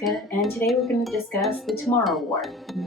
Jessica, and today we're going to discuss The Tomorrow War.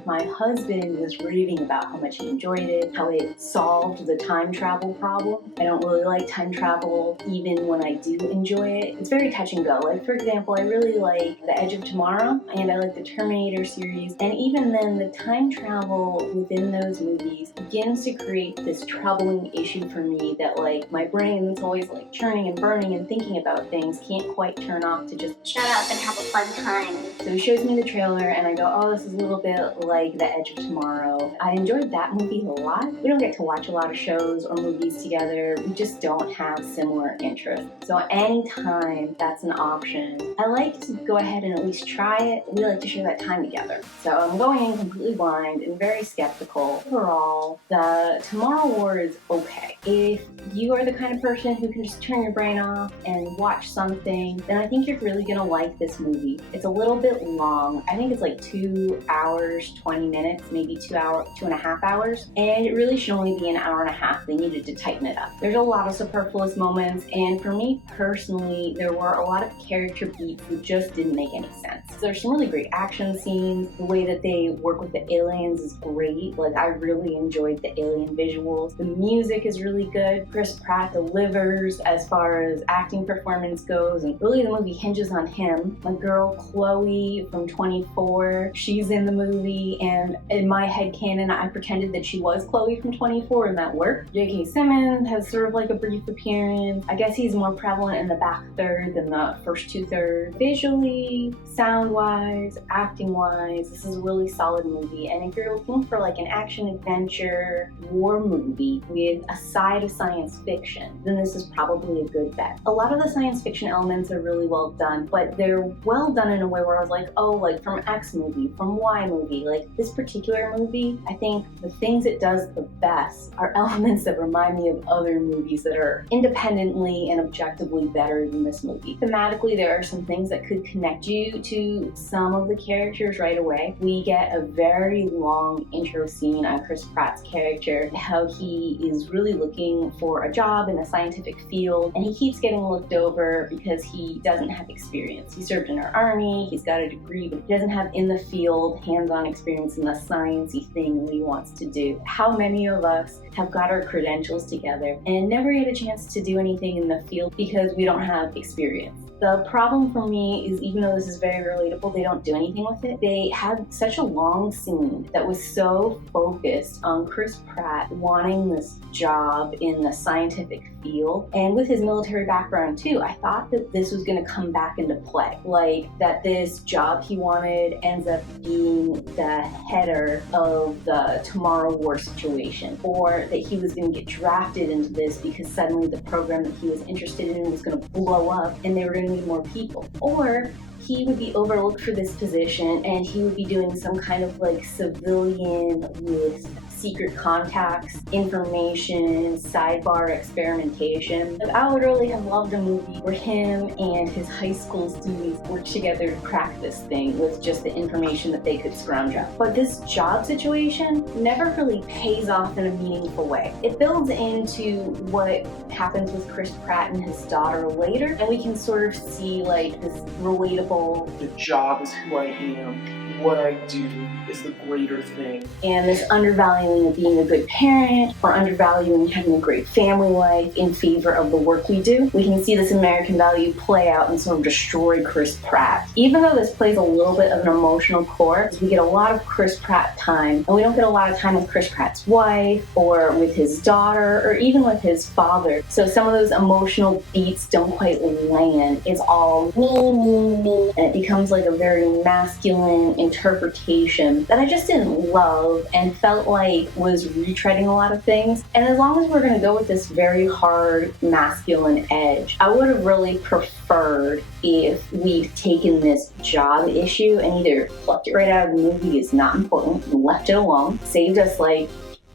My husband was raving about how much he enjoyed it, how it solved the time travel problem. I don't really like time travel, even when I do enjoy it. It's very touch and go. Like, for example, I really like The Edge of Tomorrow, and I like the Terminator series, and even then, the time travel within those movies begins to create this troubling issue for me that, like, my brain that's always, like, churning and burning and thinking about things can't quite turn off to just shut up and have a fun time. So he shows me the trailer and I go, oh, this is a little bit like The Edge of Tomorrow. I enjoyed that movie a lot. We don't get to watch a lot of shows or movies together. We just don't have similar interests. So anytime that's an option, I like to go ahead and at least try it. We like to share that time together. So I'm going in completely blind and very skeptical. Overall, The Tomorrow War is okay. If you are the kind of person who can just turn your brain off and watch something, then I think you're really gonna like this movie. It's a little bit long. I think it's like 2 hours, 20 minutes, maybe 2.5 hours. And it really should only be an hour and a half. They needed to tighten it up. There's a lot of superfluous moments, and for me personally, there were a lot of character beats that just didn't make any sense. There's some really great action scenes. The way that they work with the aliens is great. Like, I really enjoyed the alien visuals. The music is really good. Chris Pratt delivers as far as acting performance goes, and really the movie hinges on him. My girl Chloe from 24, she's in the movie, and in my headcanon, I pretended that she was Chloe from 24, and that worked. J.K. Simmons has sort of like a brief appearance. I guess he's more prevalent in the back third than the first 2/3. Visually, sound-wise, acting-wise, this is a really solid movie, and if you're looking for like an action-adventure war movie with a side of science fiction, then this is probably a good bet. A lot of the science fiction elements are really well done, but they're well done in a way where I was like, oh, like from X movie, from Y movie. Like, this particular movie, I think the things it does the best are elements that remind me of other movies that are independently and objectively better than this movie. Thematically, there are some things that could connect you to some of the characters right away. We get a very long intro scene on Chris Pratt's character, how he is really looking for a job in a scientific field, and he keeps getting looked over because he doesn't have experience. He served in our army, he's got a degree, but he doesn't have in the field, hands-on experience in the sciencey thing that he wants to do. How many of us have got our credentials together and never get a chance to do anything in the field because we don't have experience? The problem for me is, even though this is very relatable, they don't do anything with it. They had such a long scene that was so focused on Chris Pratt wanting this job in the scientific field, and with his military background too, I thought that this was going to come back into play. Like, that this job he wanted ends up being the header of the Tomorrow War situation, or that he was going to get drafted into this because suddenly the program that he was interested in was going to blow up and they were going to need more people. Or he would be overlooked for this position and he would be doing some kind of like civilian with secret contacts, information, sidebar experimentation. I would really have loved a movie where him and his high school students work together to crack this thing with just the information that they could scrounge up. But this job situation never really pays off in a meaningful way. It builds into what happens with Chris Pratt and his daughter later, and we can sort of see like this relatable, the job is who I am, what I do is the greater thing. And this undervaluing of being a good parent, or undervaluing having a great family life in favor of the work we do. We can see this American value play out and sort of destroy Chris Pratt. Even though this plays a little bit of an emotional core, we get a lot of Chris Pratt time, and we don't get a lot of time with Chris Pratt's wife, or with his daughter, or even with his father. So some of those emotional beats don't quite land. It's all me, and it becomes like a very masculine interpretation that I just didn't love and felt like was retreading a lot of things. And as long as we're going to go with this very hard masculine edge, I would have really preferred if we've taken this job issue and either plucked it right out of the movie as not important and left it alone, saved us like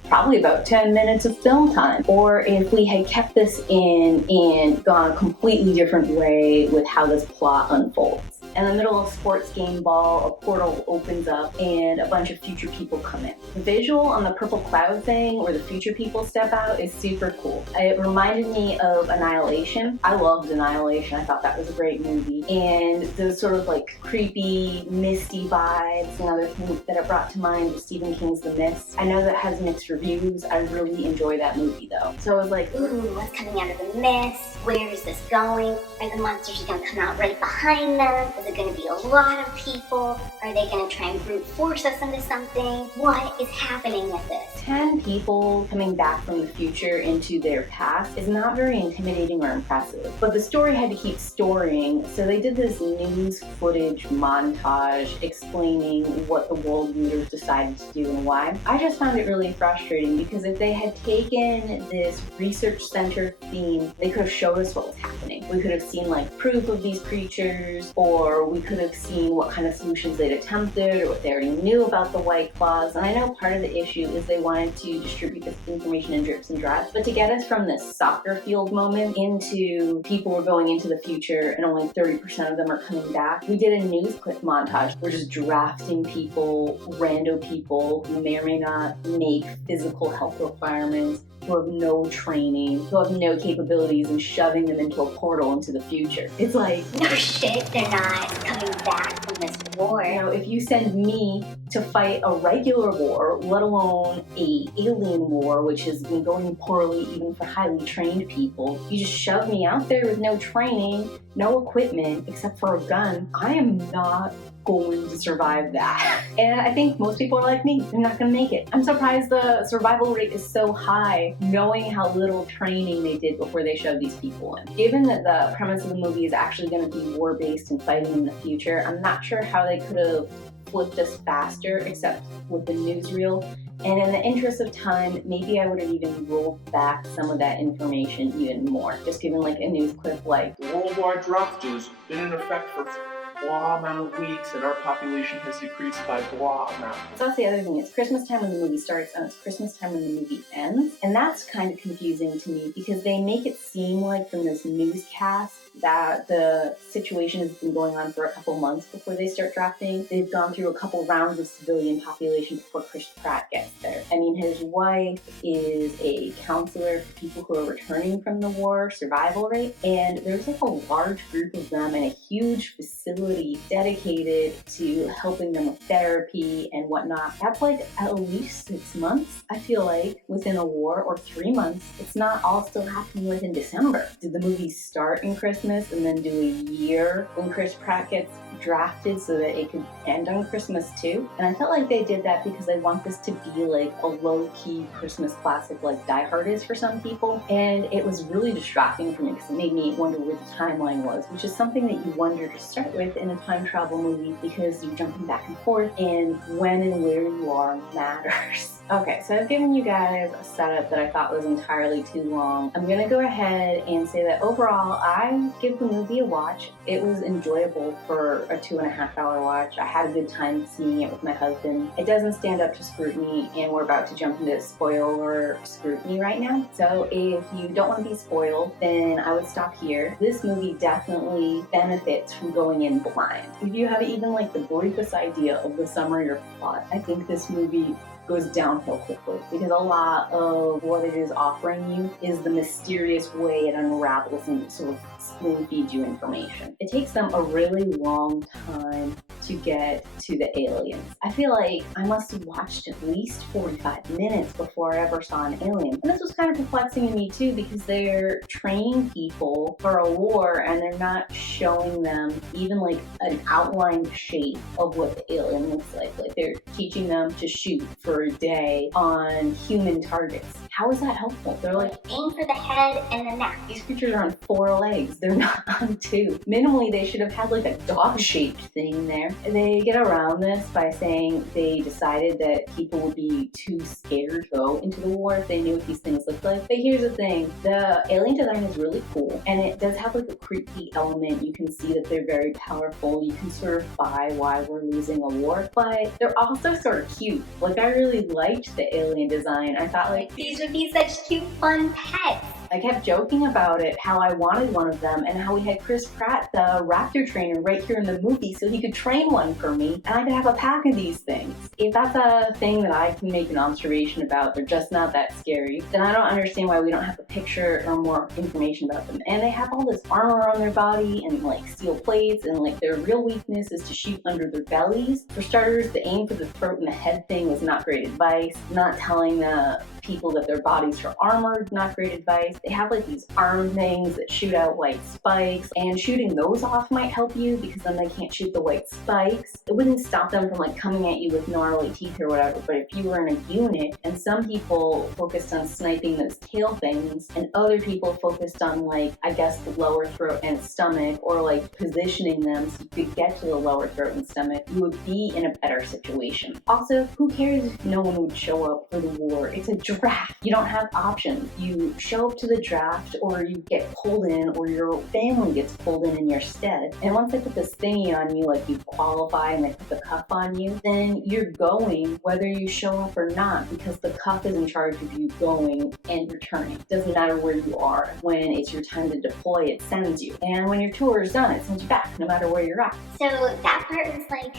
probably about 10 minutes of film time, or if we had kept this in and gone a completely different way with how this plot unfolds. In the middle of a sports game ball, a portal opens up and a bunch of future people come in. The visual on the purple cloud thing where the future people step out is super cool. It reminded me of Annihilation. I loved Annihilation. I thought that was a great movie. And those sort of like creepy, misty vibes. Another thing that it brought to mind was Stephen King's The Mist. I know that has mixed reviews. I really enjoy that movie though. So I was like, ooh, what's coming out of the mist? Where is this going? Are the monsters going to come out right behind them? Is it going to be a lot of people? Are they going to try and brute force us into something? What is happening with this? 10 people coming back from the future into their past is not very intimidating or impressive. But the story had to keep storying, so they did this news footage montage explaining what the world leaders decided to do and why. I just found it really frustrating because if they had taken this research center theme, they could have showed us what was happening. We could have seen like proof of these creatures, or we could have seen what kind of solutions they'd attempted or what they already knew about the White Claws. And I know part of the issue is they wanted to distribute this information in drips and drabs, but to get us from this soccer field moment into people were going into the future and only 30% of them are coming back, we did a news clip montage. We're just drafting people, rando people who may or may not make physical health requirements, who have no training, who have no capabilities, and shoving them into a portal into the future. It's like, no shit, they're not coming back from this war. You know, if you send me to fight a regular war, let alone a alien war, which has been going poorly even for highly trained people, you just shove me out there with no training, no equipment, except for a gun, I am not going to survive that. And I think most people are like me, they're not gonna make it. I'm surprised the survival rate is so high, knowing how little training they did before they shoved these people in. Given that the premise of the movie is actually gonna be war-based and fighting in the future, I'm not sure how they could have flipped us faster except with the newsreel. And in the interest of time, maybe I would have even rolled back some of that information even more. Just given like a news clip like, The worldwide draft has been in effect for blah amount of weeks and our population has decreased by blah amount. so that's the other thing. It's Christmas time when the movie starts and it's Christmas time when the movie ends. And that's kind of confusing to me because they make it seem like from this newscast that the situation has been going on for a couple months before they start drafting. They've gone through a couple rounds of civilian population before Chris Pratt gets there. I mean, his wife is a counselor for people who are returning from the war survival rate, and there's like a large group of them in a huge facility dedicated to helping them with therapy and whatnot. That's like at least 6 months, I feel like, within a war, or 3 months. It's not all still happening within December. Did the movie start in Christmas and then do a year when Chris Pratt gets drafted so that it could end on Christmas too? And I felt like they did that because they want this to be like a low-key Christmas classic like Die Hard is for some people. And it was really distracting for me because it made me wonder where the timeline was, which is something that you wonder to start with in a time travel movie because you're jumping back and forth and when and where you are matters. Okay, so I've given you guys a setup that I thought was entirely too long. I'm gonna go ahead and say that overall, I give the movie a watch. It was enjoyable for a 2.5-hour watch. I had a good time seeing it with my husband. It doesn't stand up to scrutiny, and we're about to jump into spoiler scrutiny right now. So if you don't want to be spoiled, then I would stop here. This movie definitely benefits from going in blind. If you have even like the briefest idea of the summary or plot, I think this movie goes downhill quickly because a lot of what it is offering you is the mysterious way it unravels and sort of spoon feeds you information. It takes them a really long time to get to the aliens. I feel like I must have watched at least 45 minutes before I ever saw an alien. And this was kind of perplexing to me too because they're training people for a war and they're not showing them even like an outlined shape of what the alien looks like. Like they're teaching them to shoot for a day on human targets. How is that helpful? They're like, aim for the head and the neck. these creatures are on 4 legs. They're not on 2. Minimally, they should have had like a dog-shaped thing there. They get around this by saying they decided that people would be too scared to go into the war if they knew what these things looked like. But here's the thing. The alien design is really cool, and it does have like a creepy element. You can see that they're very powerful. You can sort of buy why we're losing a war, but they're also sort of cute. Like, I really liked the alien design. I thought like These would be such cute, fun pets. I kept joking about it, how I wanted one of them, and how we had Chris Pratt, the raptor trainer, right here in the movie so he could train one for me, and I could have a pack of these things. If that's a thing that I can make an observation about, they're just not that scary, then I don't understand why we don't have a picture or more information about them. And they have all this armor on their body and like steel plates, and like their real weakness is to shoot under their bellies. For starters, the aim for the throat and the head thing was not great advice. Not telling the people that their bodies are armored, not great advice. They have like these arm things that shoot out white spikes, and shooting those off might help you because then they can't shoot the white spikes. It wouldn't stop them from like coming at you with gnarly teeth or whatever, but if you were in a unit and some people focused on sniping those tail things and other people focused on like, I guess, the lower throat and stomach, or like positioning them so you could get to the lower throat and stomach, you would be in a better situation. Also, who cares if no one would show up for the war? It's a draft. You don't have options. You show up to the draft, or you get pulled in, or your family gets pulled in your stead. And once they put this thingy on you, like you qualify and they put the cuff on you, then you're going whether you show up or not, because the cuff is in charge of you going and returning. It doesn't matter where you are. When it's your time to deploy, it sends you. And when your tour is done, it sends you back, no matter where you're at. So that part was like,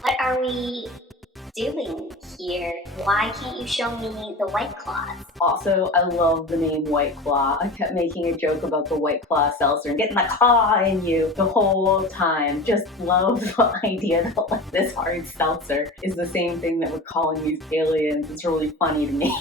what are we doing here? Why can't you show me the White Claws? Also, I love the name White Claw. I kept making a joke about the White Claw seltzer and getting the claw in you the whole time. Just love the idea that like this hard seltzer is the same thing that we're calling these aliens. It's really funny to me.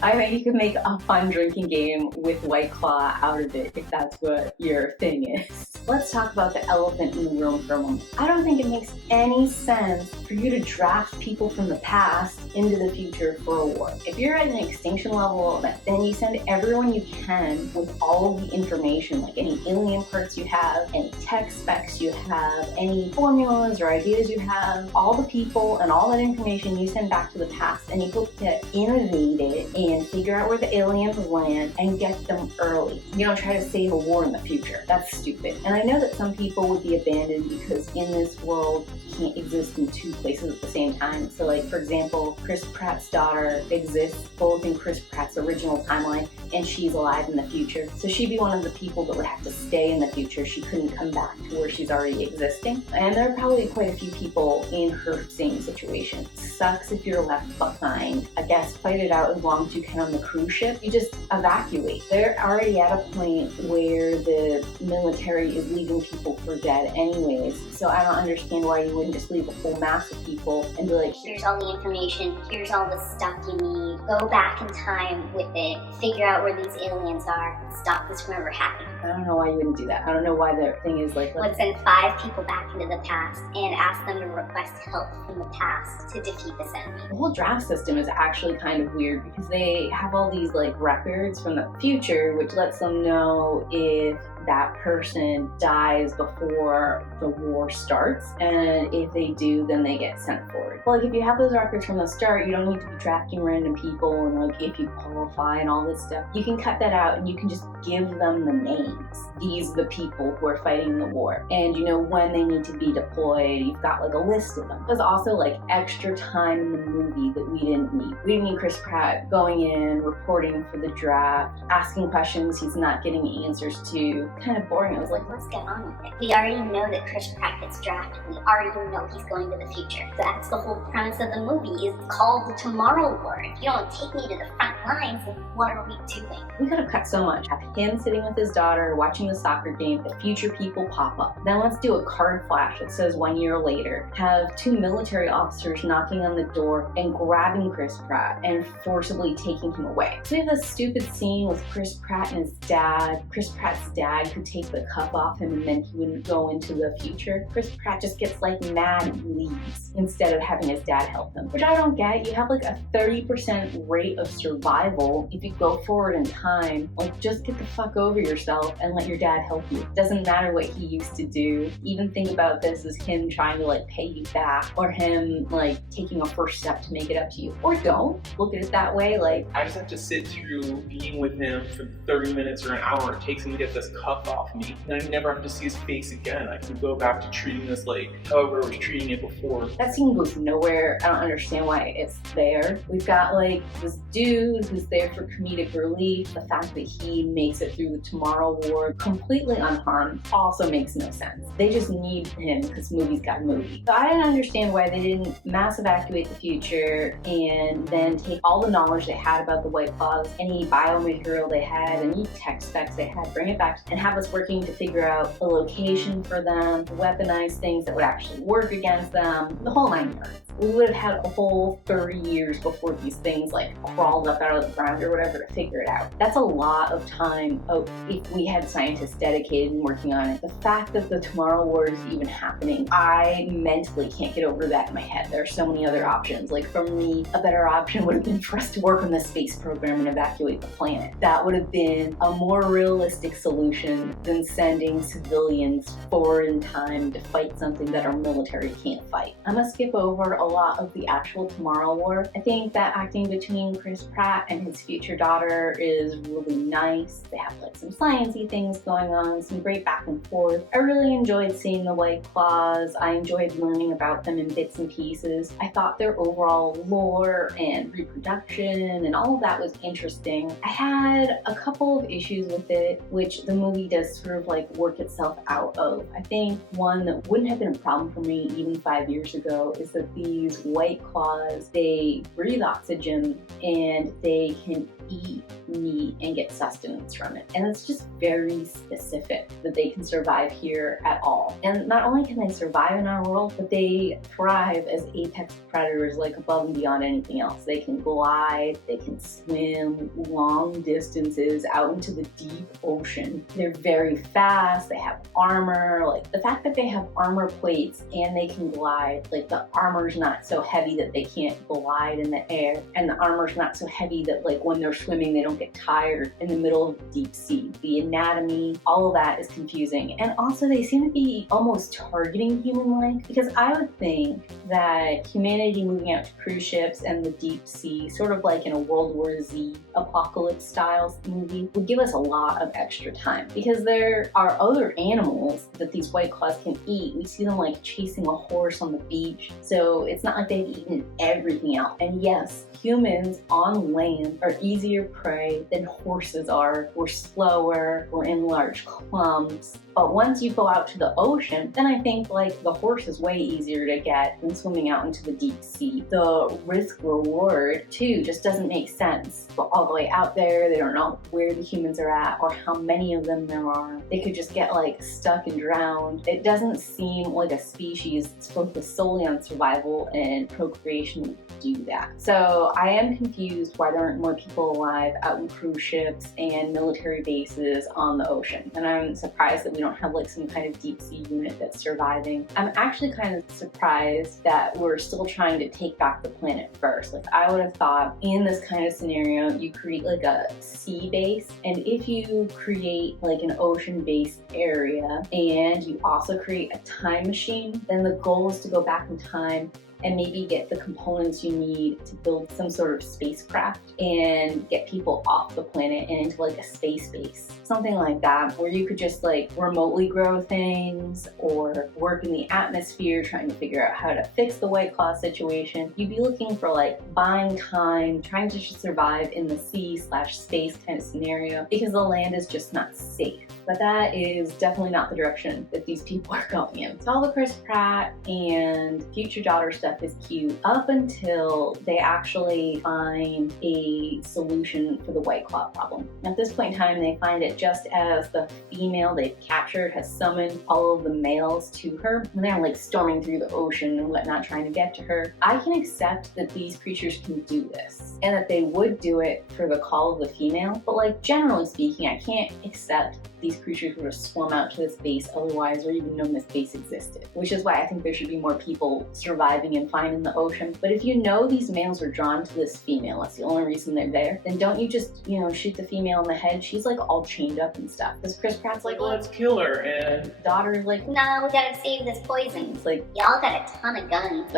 I think you could make a fun drinking game with White Claw out of it if that's what your thing is. Let's talk about the elephant in the room for a moment. I don't think it makes any sense for you to draft people from the past into the future for a war. If you're at an extinction level, then you send everyone you can with all of the information, like any alien parts you have, any tech specs you have, any formulas or ideas you have, all the people and all that information you send back to the past, and you hope to innovate it and figure out where the aliens land and get them early. You don't try to save a war in the future. That's stupid. And I know that some people would be abandoned because in this world you can't exist in two places at the same time. So like, for example, Chris Pratt's daughter exists both in Chris Pratt's original timeline and she's alive in the future. So she'd be one of the people that would have to stay in the future. She couldn't come back to where she's already existing. And there are probably quite a few people in her same situation. Sucks if you're left behind. I guess fight it out as long as you can on the cruise ship. You just evacuate. They're already at a point where the military is leaving people for dead anyways. So I don't understand why you wouldn't just leave a whole mass of people and be like, here's all the information, here's all the stuff you need, go back in time with it, figure out where these aliens are, and stop this from ever happening. I don't know why you wouldn't do that. I don't know why the thing is like, Let's send 5 people back into the past and ask them to request help from the past to defeat this enemy. the whole draft system is actually kind of weird because they have all these like records from the future, which lets them know if that person dies before the war starts, and if they do, then they get sent forward. But like, if you have those records from the start, you don't need to be drafting random people and like if you qualify and all this stuff. You can cut that out and you can just give them the names. These are the people who are fighting in the war, and you know when they need to be deployed. You've got like a list of them. There's also like extra time in the movie that we didn't need. We didn't need Chris Pratt going in, reporting for the draft, asking questions he's not getting answers to. Kind of boring. It was like, What's going on with it? We already know that Chris Pratt gets drafted. We already know he's going to the future. That's the whole premise of the movie, is called the Tomorrow War. If you don't take me to the front lines, then what are we doing? we could have cut so much. Have him sitting with his daughter, watching the soccer game, the future people pop up. Then let's do a card flash that says 1 year later. Have 2 military officers knocking on the door and grabbing Chris Pratt and forcibly taking him away. So we have this stupid scene with Chris Pratt and his dad. Chris Pratt's dad could take the cuff off him and then he wouldn't go into the future. Chris Pratt just gets like mad and leaves instead of having his dad help him, which I don't get. You have like a 30% rate of survival if you go forward in time. Like, just get the fuck over yourself and let your dad help you. Doesn't matter what he used to do. Even think about this as him trying to like pay you back, or him like taking a first step to make it up to you. Or don't look at it that way. Like, I just have to sit through being with him for 30 minutes or an hour it takes him to get this cuff off me, and I never have to see his face again. I can go back to treating this like however I was treating it before. that scene goes nowhere. where I don't understand why it's there. We've got like this dude who's there for comedic relief. The fact that he makes it through the Tomorrow War completely unharmed also makes no sense. They just need him because movie's got a movie. So I didn't understand why they didn't mass evacuate the future and then take all the knowledge they had about the White Claws, any biomaterial they had, any tech specs they had, bring it back and have us working to figure out a location for them, weaponize things that would actually work against them, the whole 9 yards. We would have had a whole 30 years before these things like crawled up out of the ground or whatever to figure it out. That's a lot of time if we had scientists dedicated and working on it. The fact that the Tomorrow War is even happening, I mentally can't get over that in my head. There are so many other options. Like for me, a better option would have been for us to work on the space program and evacuate the planet. That would have been a more realistic solution than sending civilians forward in time to fight something that our military can't fight. I'm gonna skip over a lot of the actual Tomorrow War. I think that acting between Chris Pratt and his future daughter is really nice. They have like some science-y things going on, some great back and forth. I really enjoyed seeing the White Claws. I enjoyed learning about them in bits and pieces. I thought their overall lore and reproduction and all of that was interesting. I had a couple of issues with it, which the movie does sort of like work itself out of. I think one that wouldn't have been a problem for me even 5 years ago is that these White Claws, they breathe oxygen and they can eat meat and get sustenance from it. And it's just very specific that they can survive here at all. And not only can they survive in our world, but they thrive as apex predators, like above and beyond anything else. They can glide, they can swim long distances out into the deep ocean. They're very fast, they have armor. Like the fact that they have armor plates and they can glide, like the armor's not so heavy that they can't glide in the air, and the armor's not so heavy that like when they're swimming they don't get tired in the middle of the deep sea. The anatomy, all of that is confusing. And also they seem to be almost targeting human-like, because I would think that humanity moving out to cruise ships and the deep sea, sort of like in a World War Z apocalypse style movie, would give us a lot of extra time, because there are other animals that these White Claws can eat. We see them like chasing a horse on the beach, so it's not like they've eaten everything else. And yes, humans on land are easier prey than horses are. We're slower, we're in large clumps. But once you go out to the ocean, then I think like the horse is way easier to get than swimming out into the deep sea. The risk reward too just doesn't make sense. But all the way out there, they don't know where the humans are at or how many of them there are. They could just get like stuck and drowned. It doesn't seem like a species that's focused solely on survival and procreation do that. So I am confused why there aren't more people alive out in cruise ships and military bases on the ocean. And I'm surprised that we don't have like some kind of deep sea unit that's surviving. I'm actually kind of surprised that we're still trying to take back the planet first. Like I would have thought in this kind of scenario, you create like a sea base. And if you create like an ocean-based area and you also create a time machine, then the goal is to go back in time and maybe get the components you need to build some sort of spacecraft and get people off the planet and into like a space base. Something like that, where you could just like remotely grow things or work in the atmosphere trying to figure out how to fix the White Claw situation. You'd be looking for like buying time, trying to just survive in the sea/space kind of scenario because the land is just not safe. But that is definitely not the direction that these people are going in. So all the Chris Pratt and future daughter stuff is cute up until they actually find a solution for the White Claw problem. At this point in time, they find it just as the female they've captured has summoned all of the males to her, and they're like storming through the ocean and whatnot trying to get to her. I can accept that these creatures can do this and that they would do it for the call of the female, but like generally speaking, I can't accept these creatures would have swum out to this base otherwise or even known this base existed, which is why I think there should be more people surviving and fine in the ocean. But if you know these males are drawn to this female, that's the only reason they're there, then don't you just, shoot the female in the head? She's like all chained up and stuff. Because Chris Pratt's like, let's kill her, and daughter's like, no, we gotta save this poison. It's like, y'all got a ton of guns.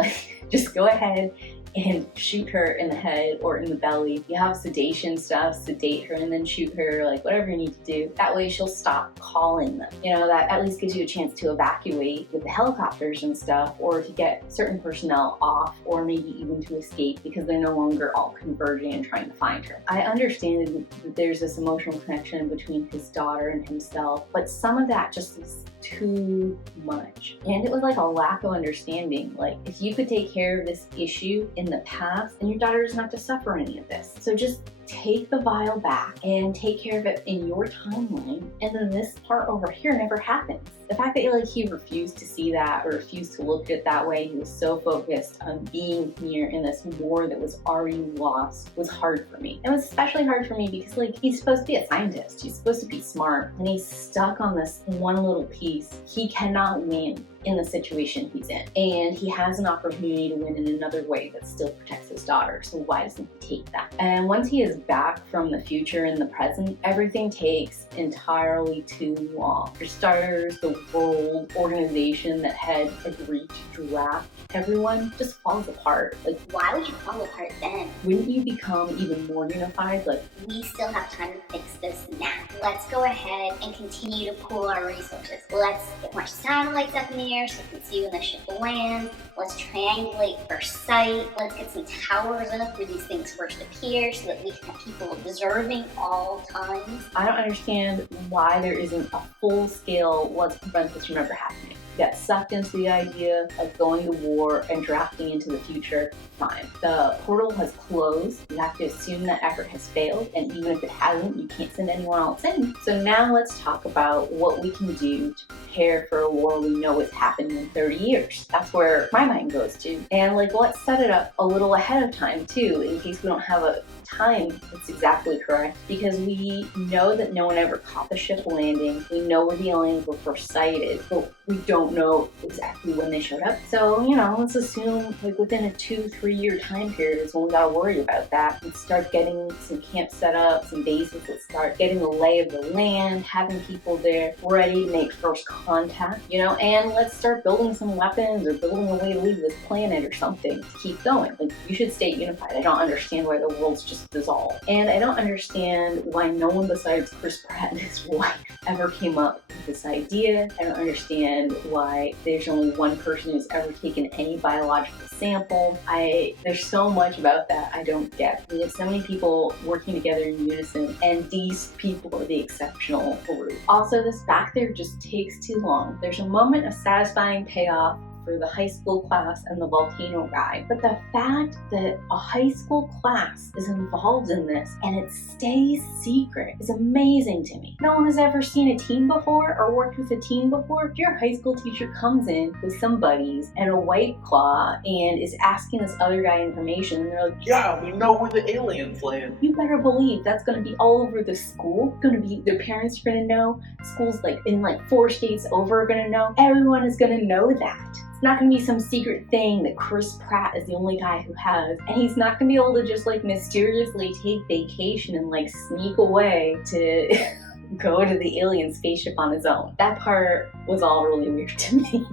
just go ahead and shoot her in the head or in the belly. You have sedation stuff, sedate her and then shoot her, like whatever you need to do. That way she'll stop calling them. You know, that at least gives you a chance to evacuate with the helicopters and stuff, or to get certain personnel off, or maybe even to escape because they're no longer all converging and trying to find her. I understand that there's this emotional connection between his daughter and himself, but some of that just is too much. And it was like a lack of understanding. Like, if you could take care of this issue in the past, then your daughter doesn't have to suffer any of this. So just take the vial back and take care of it in your timeline, and then this part over here never happens. The fact that he refused to see that or refused to look at it that way, he was so focused on being here in this war that was already lost, was hard for me. It was especially hard for me because he's supposed to be a scientist, he's supposed to be smart, and he's stuck on this one little piece. He cannot win in the situation he's in, and he has an opportunity to win in another way that still protects his daughter, so why doesn't he take that? And once he is back from the future in the present, everything takes entirely too long. For starters, the world organization that had agreed to draft everyone just falls apart. Like, why would you fall apart then? Wouldn't you become even more unified? Like, we still have time to fix this now. Let's go ahead and continue to pool our resources. Let's get more satellites up in the air so we can see when the ship lands. Let's triangulate for sight. Let's get some towers up where these things first appear so that we can have people observing all times. I don't understand why there isn't a full-scale let's prevent this from ever happening. Get sucked into the idea of going to war and drafting into the future, fine. The portal has closed. You have to assume that effort has failed, and even if it hasn't, you can't send anyone else in. So now let's talk about what we can do to prepare for a war we know is happening in 30 years. That's where my mind goes to. And let's set it up a little ahead of time too, in case we don't have a time that's exactly correct, because we know that no one ever caught the ship landing. We know where the aliens were first sighted, but we don't know exactly when they showed up. So, let's assume within a 2-3 year time period is when we gotta worry about that. Let's start getting some camps set up, some bases. Let's start getting the lay of the land, having people there ready to make first contact, and let's start building some weapons or building a way to leave this planet or something to keep going. You should stay unified. I don't understand why the world's just dissolve. And I don't understand why no one besides Chris Pratt and his wife ever came up with this idea. I don't understand why there's only one person who's ever taken any biological sample. There's so much about that I don't get. We have so many people working together in unison, and these people are the exceptional group. Also, this back there just takes too long. There's a moment of satisfying payoff for the high school class and the volcano guy, but the fact that a high school class is involved in this and it stays secret is amazing to me. No one has ever seen a team before or worked with a team before. If your high school teacher comes in with some buddies and a white claw and is asking this other guy information, and they're like, yeah, we know where the aliens land. You better believe that's going to be all over the school. Their parents are going to know. Schools in 4 states over are going to know. Everyone is going to know that. It's not going to be some secret thing that Chris Pratt is the only guy who has, and he's not going to be able to just mysteriously take vacation and sneak away to go to the alien spaceship on his own. That part was all really weird to me.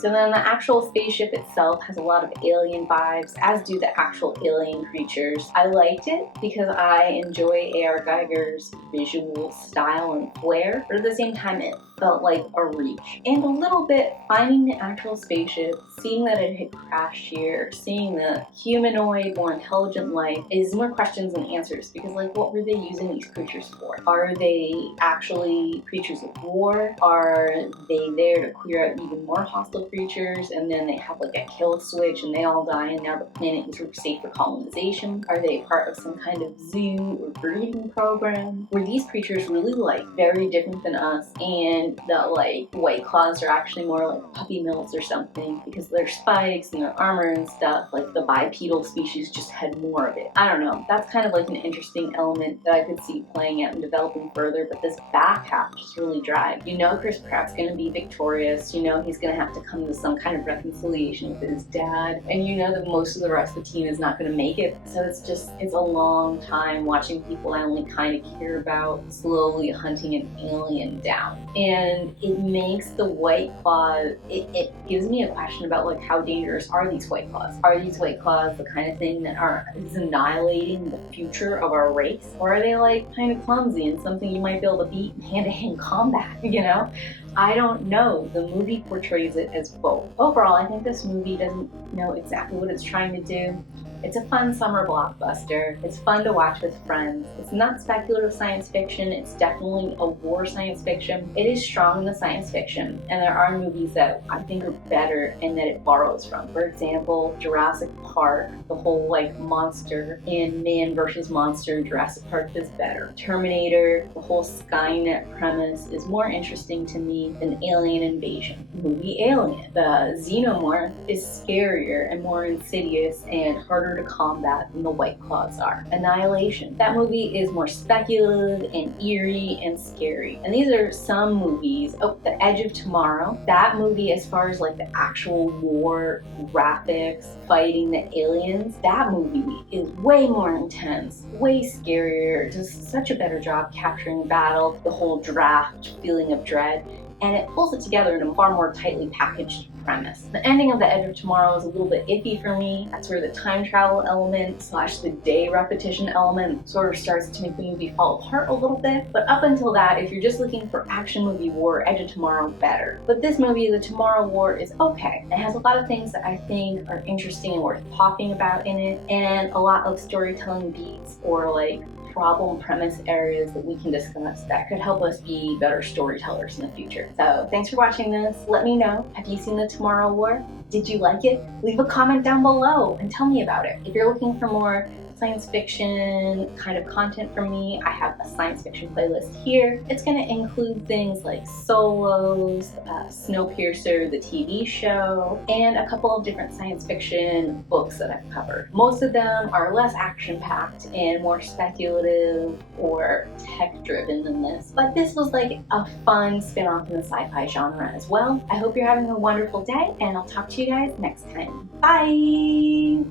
So then the actual spaceship itself has a lot of alien vibes, as do the actual alien creatures. I liked it because I enjoy A.R. Geiger's visual style and flair, but at the same time it felt like a reach. And a little bit finding the actual spaceship, seeing that it had crashed here, seeing the humanoid, more intelligent life is more questions than answers, because what were they using these creatures for? Are they actually creatures of war? Are they there to clear out even more hostile creatures, and then they have a kill switch and they all die and now the planet is safe for colonization? Are they part of some kind of zoo or breeding program? Were these creatures really very different than us, and the white claws are actually more like puppy mills or something because of their spikes and their armor and stuff? The bipedal species just had more of it. I don't know. That's kind of an interesting element that I could see playing out and developing further, but this back half just really dry. Chris Pratt's gonna be victorious. He's gonna have to come to some kind of reconciliation with his dad, and you know that most of the rest of the team is not going to make it. So it's a long time watching people I only kind of care about slowly hunting an alien down. And it makes the White Claws, it gives me a question about like how dangerous are these White Claws? Are these White Claws the kind of thing that is annihilating the future of our race? Or are they like kind of clumsy and something you might be able to beat in hand-to-hand combat, you know? I don't know. The movie portrays it as both. Overall, I think this movie doesn't know exactly what it's trying to do. It's a fun summer blockbuster. It's fun to watch with friends. It's not speculative science fiction. It's definitely a war science fiction. It is strong in the science fiction, and there are movies that I think are better and that it borrows from. For example, Jurassic Park, the whole like monster in Man vs. Monster, Jurassic Park is better. Terminator, the whole Skynet premise is more interesting to me than Alien Invasion. Movie Alien. The Xenomorph is scarier and more insidious and harder to combat than the White Claws are. Annihilation. That movie is more speculative and eerie and scary. And these are some movies. Oh, The Edge of Tomorrow. That movie, as far as like the actual war graphics, fighting the aliens, that movie is way more intense, way scarier, does such a better job capturing the battle, the whole draft feeling of dread, and it pulls it together in a far more tightly packaged premise. The ending of The Edge of Tomorrow is a little bit iffy for me. That's where the time travel element / the day repetition element sort of starts to make the movie fall apart a little bit. But up until that, if you're just looking for action movie war, Edge of Tomorrow better. But this movie, The Tomorrow War, is okay. It has a lot of things that I think are interesting and worth talking about in it, and a lot of storytelling beats or like problem premise areas that we can discuss that could help us be better storytellers in the future. So thanks for watching this. Let me know, have you seen The Tomorrow War? Did you like it? Leave a comment down below and tell me about it. If you're looking for more science fiction kind of content from me, I have a science fiction playlist here. It's going to include things like Solos, Snowpiercer, the TV show, and a couple of different science fiction books that I've covered. Most of them are less action-packed and more speculative or tech-driven than this, but this was like a fun spin-off in the sci-fi genre as well. I hope you're having a wonderful day, and I'll talk to you guys next time. Bye!